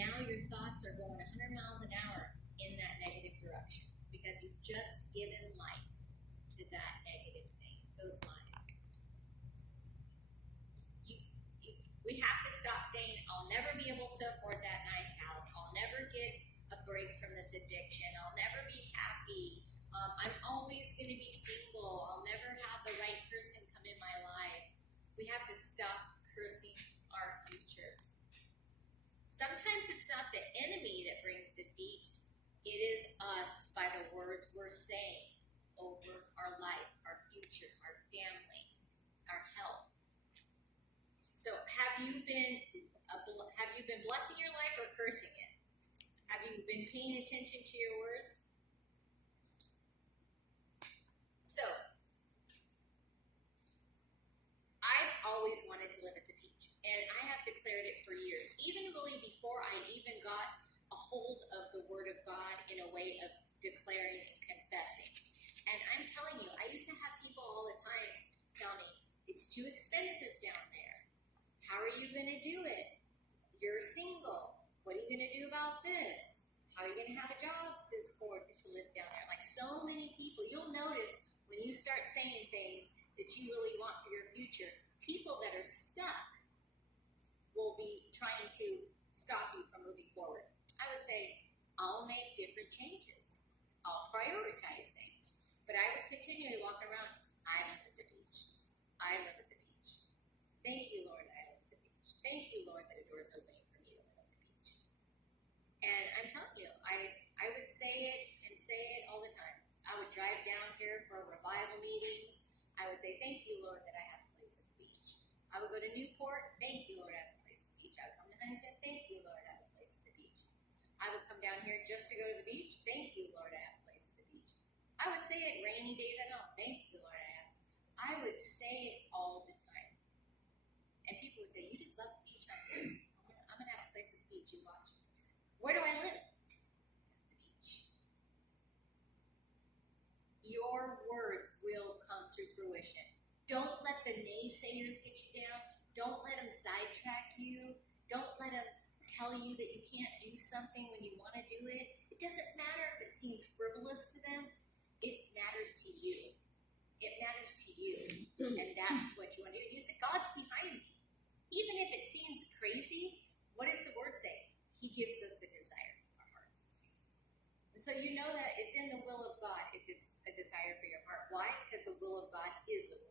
now your thoughts are going 100 miles an hour in that negative direction because you've just given life to that negative thing, those lies. We have to stop saying, I'll never be able to afford that nice house. I'll never get a break from this addiction. I'll never be happy. I'm always going to be single. I'll never have the right person come in my life. We have to stop cursing our future. Sometimes it's not the enemy that brings defeat. It is us by the words we're saying over our life, our future, our family, our health. So have you been blessing your life or cursing it? Have you been paying attention to your words? So, I've always wanted to live at the beach, and I have declared it for years, even really before I even got a hold of the Word of God in a way of declaring and confessing. And I'm telling you, I used to have people all the time tell me, it's too expensive down there. How are you going to do it? You're single. What are you going to do about this? How are you going to have a job to live down there? Like so many people, you'll notice when you start saying things that you really want for your future, people that are stuck will be trying to stop you from moving forward. I would say, I'll make different changes. I'll prioritize things. But I would continually walk around, I live at the beach. I live at the beach. Thank you, Lord, I live at the beach. Thank you, Lord, that a door is opening for me to live at the beach. And I'm telling you, I would say it all the time. I would drive down here for revival meetings. I would say, thank you, Lord, that I have a place at the beach. I would go to Newport. Thank you, Lord, I have a place at the beach. I would come to Huntington. Thank you, Lord, I have a place at the beach. I would come down here just to go to the beach. Thank you, Lord, I have a place at the beach. I would say it rainy days at home. Thank you, Lord, I would say it all the time. And people would say, you just love the beach out here. I'm going to have a place at the beach. You watch. Where do I live? At the beach. Your words will come to fruition. Don't let the naysayers get you down. Don't let them sidetrack you. Don't let them tell you that you can't do something when you want to do it. It doesn't matter if it seems frivolous to them. It matters to you. It matters to you. And that's what you want to do. You say, God's behind me. Even if it seems crazy, what does the word say? He gives us the desires of our hearts. And so you know that it's in the will of God if it's a desire for your heart. Why? Because the will of God is the will